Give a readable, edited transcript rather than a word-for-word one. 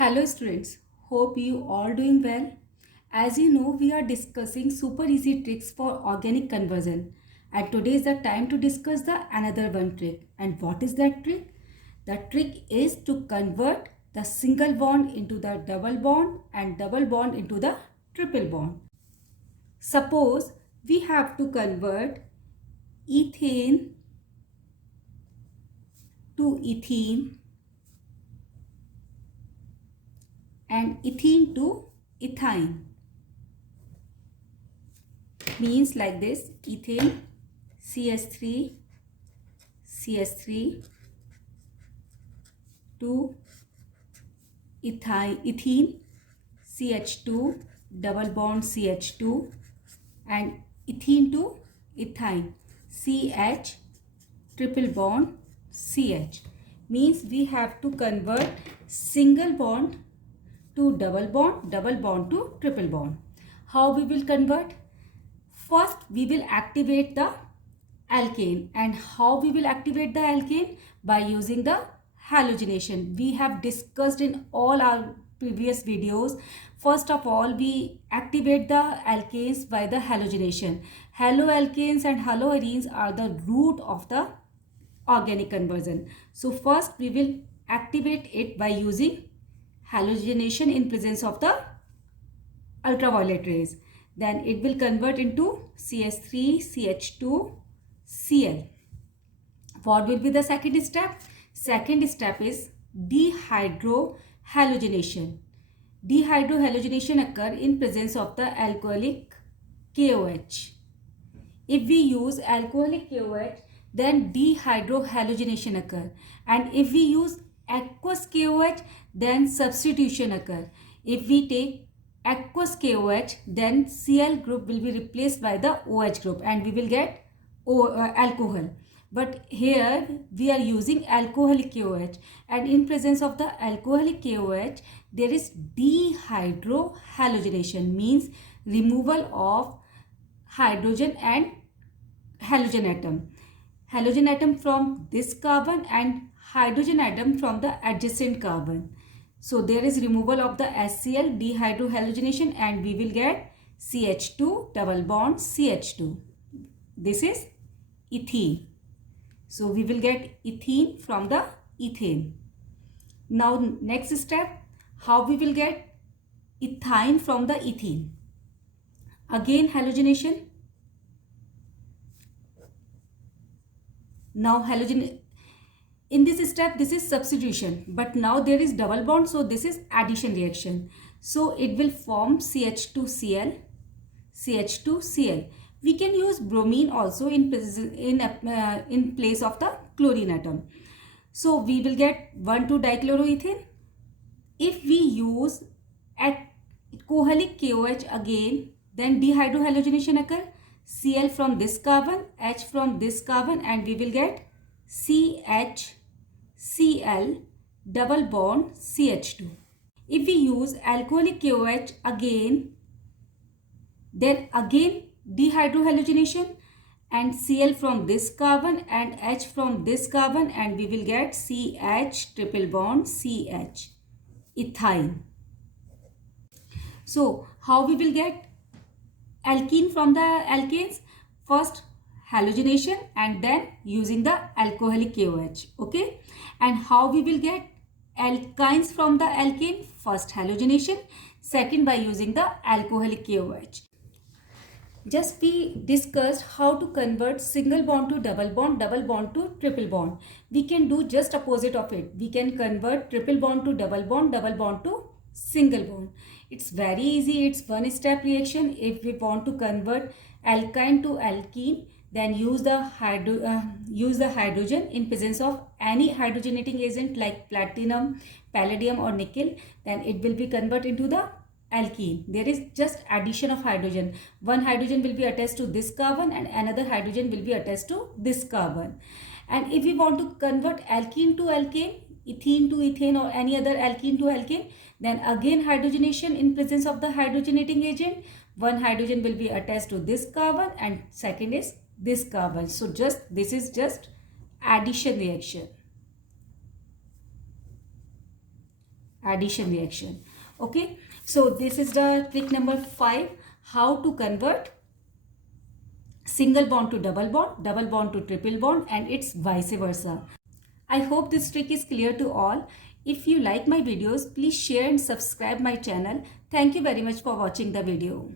Hello students, hope you all doing well. As you know, we are discussing super easy tricks for organic conversion. And today is the time to discuss the another one trick. And what is that trick? The trick is to convert the single bond into the double bond and double bond into the triple bond. Suppose we have to convert ethane to ethene and ethene to ethine. Means like this: ethane CH3 CH3 to ethene CH2 double bond CH2 and ethene to ethine CH triple bond CH. Means we have to convert single bond to double bond to triple bond. How we will convert? First, we will activate the alkane. And how we will activate the alkane? By using the halogenation. We have discussed in all our previous videos. First of all, we activate the alkanes by the halogenation. Haloalkanes and haloarenes are the root of the organic conversion. So first we will activate it by using halogenation in presence of the ultraviolet rays. Then it will convert into CH3 CH2 Cl. What will be the second step? Second step is dehydrohalogenation. Dehydrohalogenation occur in presence of the alcoholic KOH. If we use alcoholic KOH, then dehydrohalogenation occur. And if we use aqueous KOH, then substitution occur. If we take aqueous KOH, then Cl group will be replaced by the OH group and we will get alcohol. But here we are using alcoholic KOH, and in presence of the alcoholic KOH there is dehydrohalogenation, means removal of hydrogen and halogen atom. Halogen atom from this carbon and hydrogen atom from the adjacent carbon. So there is removal of the HCl, dehydrohalogenation, and we will get CH2 double bond CH2. This is ethene. So we will get ethene from the ethane. Now next step, how we will get ethyne from the ethene? Again halogenation. Now halogen, in this step this is substitution, but now there is double bond, so this is addition reaction. So it will form CH2Cl CH2Cl. We can use bromine also in place of the chlorine atom. So we will get 1,2-dichloroethane. If we use alcoholic KOH again, then dehydrohalogenation occur. Cl from this carbon, H from this carbon, and we will get CHCl double bond CH2. If we use alcoholic KOH again, then again dehydrohalogenation and Cl from this carbon and H from this carbon, and we will get CH triple bond CH, ethyne. So how we will get alkene from the alkanes? First halogenation and then using the alcoholic KOH. Okay, and how we will get alkynes from the alkane? First halogenation, second by using the alcoholic KOH. Just we discussed how to convert single bond to double bond to triple bond. We can do just opposite of it. We can convert triple bond to double bond to single bond. It's very easy. It's one step reaction. If we want to convert alkyne to alkene, then use the hydrogen in presence of any hydrogenating agent like platinum, palladium or nickel. Then it will be converted into the alkene. There is just addition of hydrogen. One hydrogen will be attached to this carbon and another hydrogen will be attached to this carbon. And if we want to convert alkene to alkane, ethene to ethane or any other alkene to alkane, then again hydrogenation in presence of the hydrogenating agent. One hydrogen will be attached to this carbon and second is this carbon. So this is just addition reaction. addition reaction. Okay, so this is the trick number 5, how to convert single bond to double bond to triple bond, and it's vice versa. I hope this trick is clear to all. If you like my videos, please share and subscribe my channel. Thank you very much for watching the video.